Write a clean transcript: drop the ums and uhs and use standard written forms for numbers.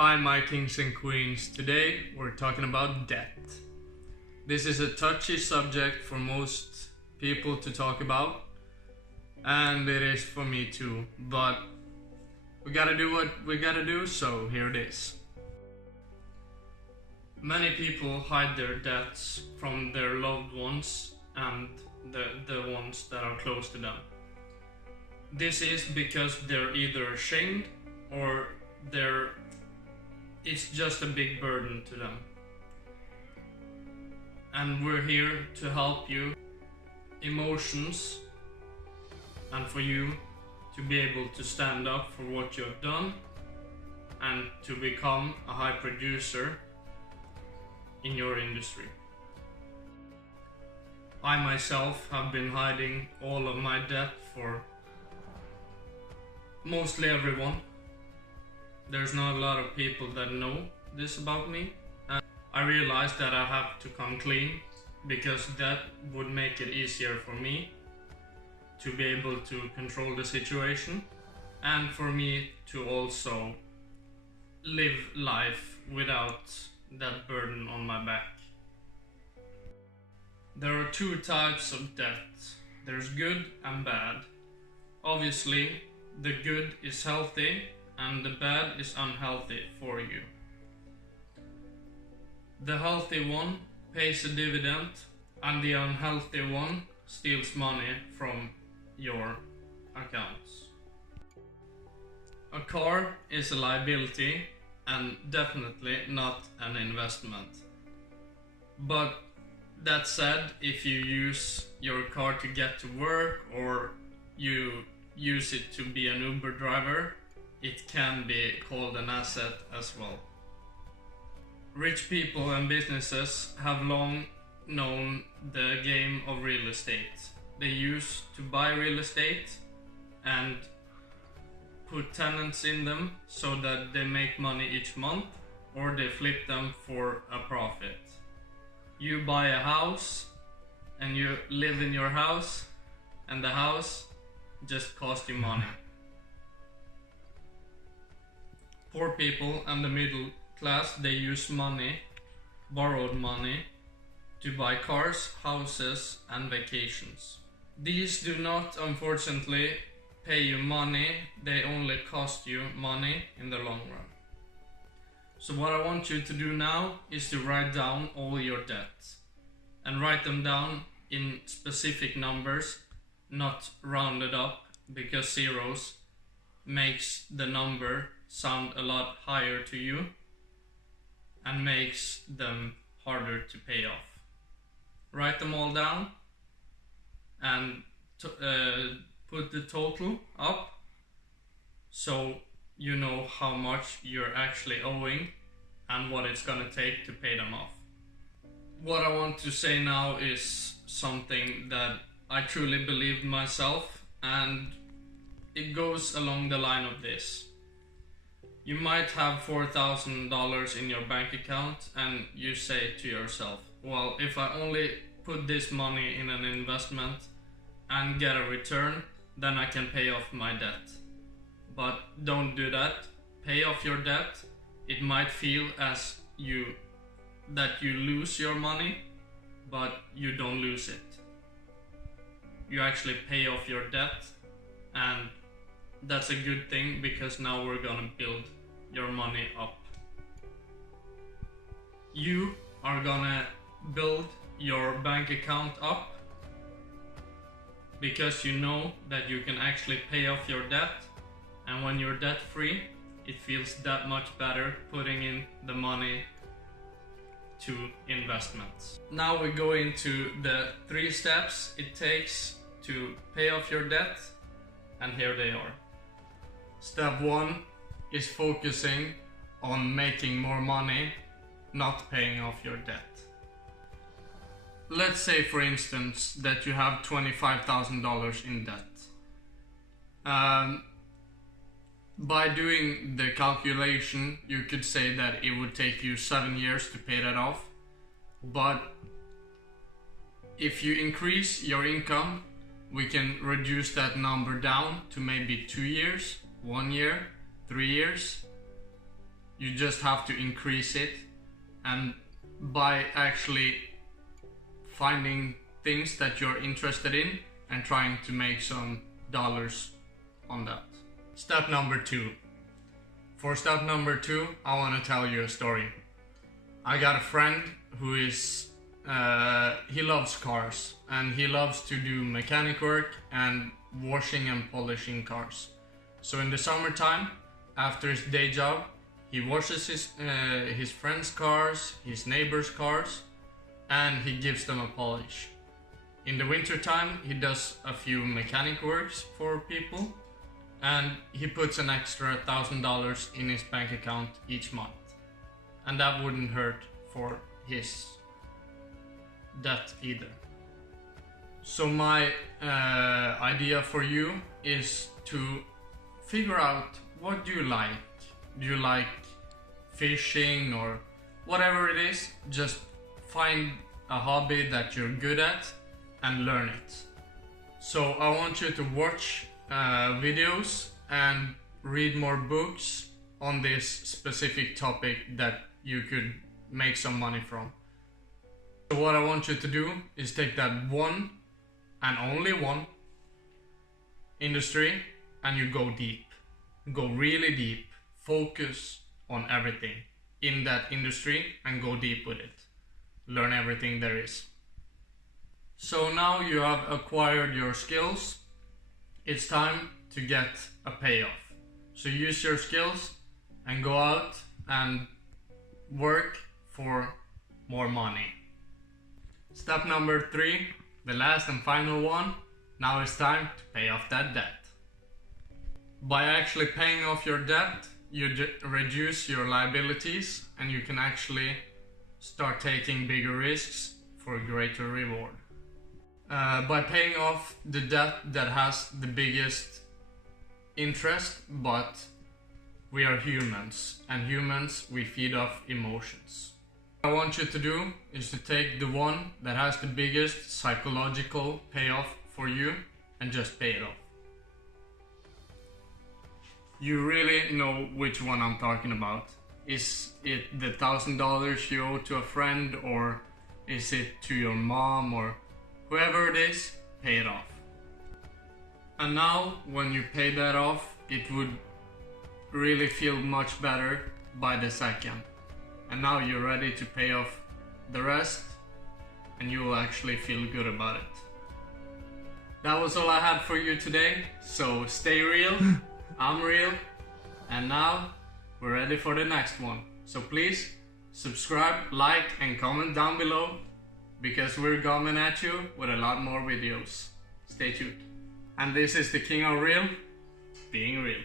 Hi, my kings and queens. Today we're talking about debt. This is a touchy subject for most people to talk about, and it is for me too, but we gotta do what we gotta do, so here it is. Many people hide their debts from their loved ones and the ones that are close to them. This is because they're either ashamed or it's just a big burden to them. And we're here to help you emotions and for you to be able to stand up for what you have done and to become a high producer in your industry. I myself have been hiding all of my debt for mostly everyone. There's not a lot of people that know this about me, and I realized that I have to come clean because that would make it easier for me to be able to control the situation and for me to also live life without that burden on my back. There are two types of debt. There's good and bad. Obviously, the good is healthy and the bad is unhealthy for you. The healthy one pays a dividend and the unhealthy one steals money from your accounts. A car is a liability and definitely not an investment. But that said, if you use your car to get to work or you use it to be an Uber driver, it can be called an asset as well. Rich people and businesses have long known the game of real estate. They used to buy real estate and put tenants in them so that they make money each month, or they flip them for a profit. You buy a house and you live in your house, and the house just costs you money. Poor people and the middle class, they use money, borrowed money, to buy cars, houses and vacations. These do not, unfortunately, pay you money, they only cost you money in the long run. So what I want you to do now is to write down all your debts and write them down in specific numbers, not rounded up, because zeros makes the number sound a lot higher to you and makes them harder to pay off. Write them all down and put the total up so you know how much you're actually owing and what it's gonna take to pay them off. What I want to say now is something that I truly believe myself, and it goes along the line of this. You might have $4,000 in your bank account and you say to yourself, well, if I only put this money in an investment and get a return, then I can pay off my debt. But don't do that. Pay off your debt. It might feel as that you lose your money, but you don't lose it. You actually pay off your debt, and that's a good thing because now we're gonna build your money up. You are gonna build your bank account up because you know that you can actually pay off your debt, and when you're debt free, it feels that much better putting in the money to investments. Now we go into the 3 steps it takes to pay off your debt, and here they are. Step 1 is focusing on making more money, not paying off your debt. Let's say, for instance, that you have $25,000 in debt. By doing the calculation, you could say that it would take you 7 years to pay that off. But if you increase your income, we can reduce that number down to maybe 2 years, 1 year, 3 years. You just have to increase it, and by actually finding things that you're interested in and trying to make some dollars on that. Step number 2. For step number 2, I want to tell you a story. I got a friend who is he loves cars, and he loves to do mechanic work and washing and polishing cars. So in the summertime, after his day job, he washes his friends' cars, his neighbors' cars, and he gives them a polish. In the winter time, he does a few mechanic works for people, and he puts an extra $1,000 in his bank account each month. And that wouldn't hurt for his debt either. So my idea for you is to figure out, what do you like? Do you like fishing or whatever it is? Just find a hobby that you're good at and learn it. So I want you to watch videos and read more books on this specific topic that you could make some money from. So what I want you to do is take that one and only one industry, and you go deep. Go really deep. Focus on everything in that industry and go deep with it. Learn everything there is. So now you have acquired your skills. It's time to get a payoff. So use your skills and go out and work for more money. Step number 3, the last and final one. Now it's time to pay off that debt. By actually paying off your debt, you reduce your liabilities, and you can actually start taking bigger risks for a greater reward. By paying off the debt that has the biggest interest, but we are humans, and humans, we feed off emotions. What I want you to do is to take the one that has the biggest psychological payoff for you and just pay it off. You really know which one I'm talking about. Is it the $1,000 you owe to a friend, or is it to your mom, or whoever it is? Pay it off. And now when you pay that off, it would really feel much better by the second. And now you're ready to pay off the rest, and you will actually feel good about it. That was all I had for you today, so stay real, I'm real, and now we're ready for the next one. So please subscribe, like and comment down below, because we're coming at you with a lot more videos. Stay tuned. And this is the King of Real, being real.